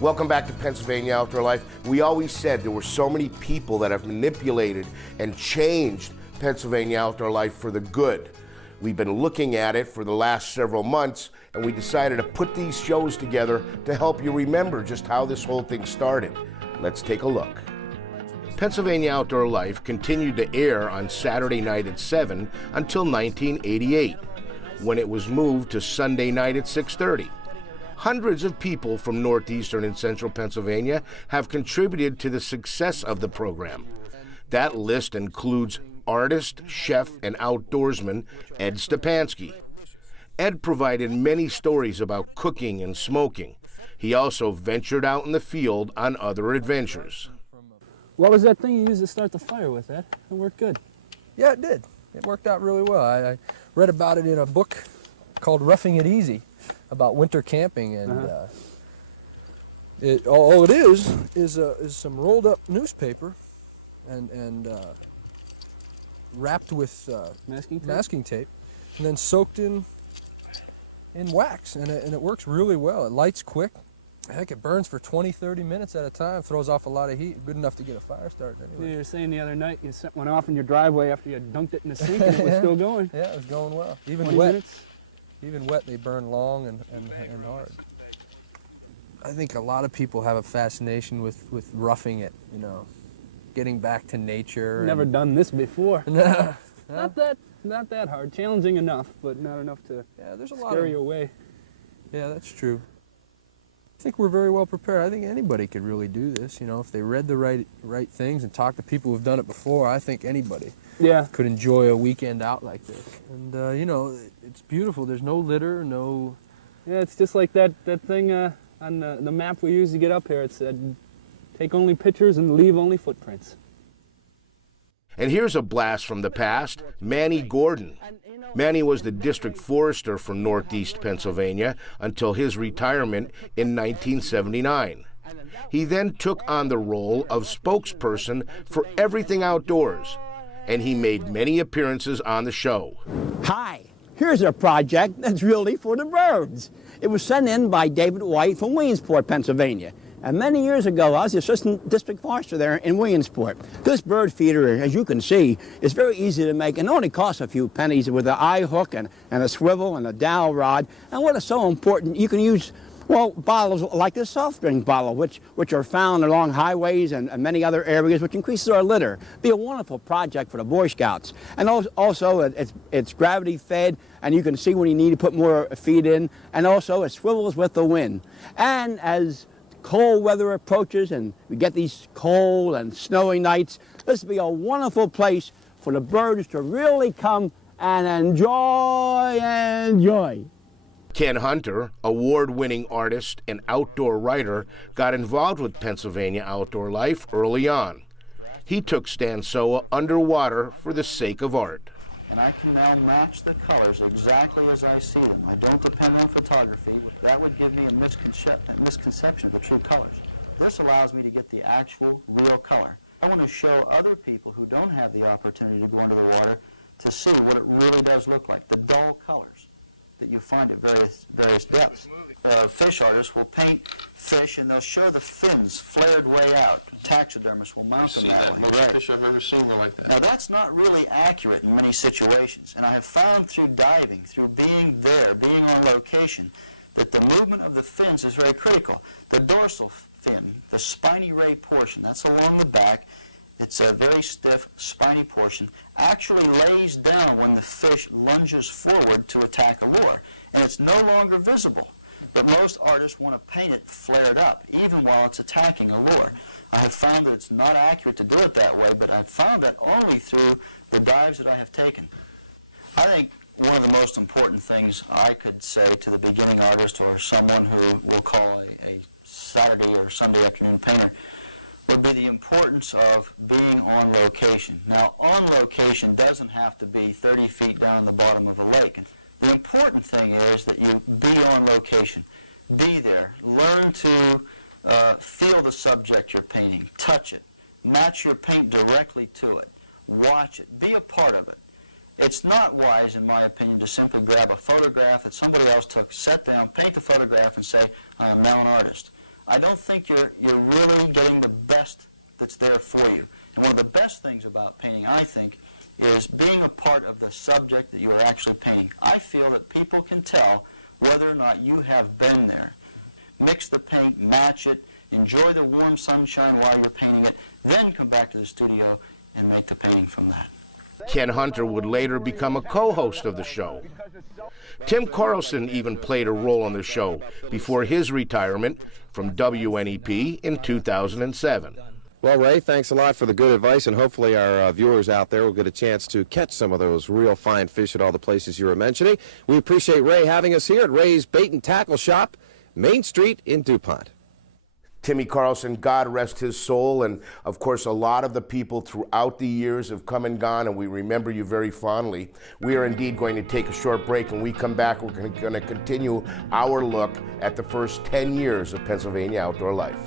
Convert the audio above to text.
Welcome back to Pennsylvania Outdoor Life. We always said there were so many people that have manipulated and changed Pennsylvania Outdoor Life for the good. We've been looking at it for the last several months, and we decided to put these shows together to help you remember just how this whole thing started. Let's take a look. Pennsylvania Outdoor Life continued to air on Saturday night at 7 until 1988, when it was moved to Sunday night at 6:30. Hundreds of people from northeastern and central Pennsylvania have contributed to the success of the program. That list includes artist, chef, and outdoorsman Ed Stepansky. Ed provided many stories about cooking and smoking. He also ventured out in the field on other adventures. What was that thing you used to start the fire with, Ed? It worked good. Yeah, it did. It worked out really well. I read about it in a book called Roughing It Easy, about winter camping, and all it is some rolled up newspaper and wrapped with masking tape and then soaked in wax, and it works really well. It lights quick. Heck, it burns for 20-30 minutes at a time, throws off a lot of heat, good enough to get a fire started. You were saying the other night you set one off in your driveway after you dunked it in the sink and it was still going. Yeah, it's going well. Even wet, they burn long. And blue bag around my sleeping bag. I think a lot of people have a fascination with roughing it, you know, getting back to nature. Never done this before. No. Not that hard. Challenging enough, but not enough to scare you away. Yeah, that's true. I think we're very well prepared. I think anybody could really do this, you know, if they read the right things and talked to people who've done it before. I think anybody could enjoy a weekend out like this. And, you know, it's beautiful. There's no litter, no... Yeah, it's just like that thing on the map we used to get up here. It said, take only pictures and leave only footprints. And here's a blast from the past, Manny Gordon. Manny was the district forester for Northeast Pennsylvania until his retirement in 1979. He then took on the role of spokesperson for everything outdoors, and he made many appearances on the show. Hi, here's a project that's really for the birds. It was sent in by David White from Williamsport, Pennsylvania. And many years ago, I was the assistant district forester there in Williamsport. This bird feeder, as you can see, is very easy to make and only costs a few pennies with an eye hook and a swivel and a dowel rod. And what is so important, you can use, well, bottles like this soft drink bottle, which are found along highways and many other areas, which increases our litter. Be a wonderful project for the Boy Scouts. And also, it's gravity fed, and you can see when you need to put more feed in. And also, it swivels with the wind. And as cold weather approaches and we get these cold and snowy nights, this will be a wonderful place for the birds to really come and enjoy. Ken Hunter, award-winning artist and outdoor writer, got involved with Pennsylvania Outdoor Life early on. He took Stansoa underwater for the sake of art. And I can now match the colors exactly as I see them. I don't depend on photography. That would give me a misconception of the true colors. This allows me to get the actual, real color. I want to show other people who don't have the opportunity to go under the water to see what it really does look like, the dull colors that you find at various depths. Fish artists will paint fish and they'll show the fins flared way out. Taxidermists will mount them that way. Most fish I've ever seen were like that. Now that's not really accurate in many situations, and I have found through diving, through being there, being on location, that the movement of the fins is very critical. The dorsal fin, the spiny ray portion, that's along the back, it's a very stiff, spiny portion, actually lays down when the fish lunges forward to attack a lure, and it's no longer visible. But most artists want to paint it flared up, even while it's attacking a lure. I have found that it's not accurate to do it that way, but I've found that only through the dives that I have taken. I think one of the most important things I could say to the beginning artist or someone who we'll call a Saturday or Sunday afternoon painter would be the importance of being on location. Now, on location doesn't have to be 30 feet down the bottom of a lake. The important thing is that you be on location. Be there. Learn to feel the subject you're painting. Touch it. Match your paint directly to it. Watch it. Be a part of it. It's not wise, in my opinion, to simply grab a photograph that somebody else took, set down, paint the photograph, and say, I am now an artist. I don't think you're really getting the best that's there for you. And one of the best things about painting, I think, is being a part of the subject that you are actually painting. I feel that people can tell whether or not you have been there. Mix the paint, match it, enjoy the warm sunshine while you're painting it, then come back to the studio and make the painting from that. Ken Hunter would later become a co-host of the show. Tim Carlson even played a role on the show before his retirement from WNEP in 2007. Well, Ray, thanks a lot for the good advice, and hopefully our viewers out there will get a chance to catch some of those real fine fish at all the places you were mentioning. We appreciate Ray having us here at Ray's Bait and Tackle Shop, Main Street in DuPont. Timmy Carlson, God rest his soul, and of course a lot of the people throughout the years have come and gone, and we remember you very fondly. We are indeed going to take a short break, and when we come back, we're going to continue our look at the first 10 years of Pennsylvania outdoor life.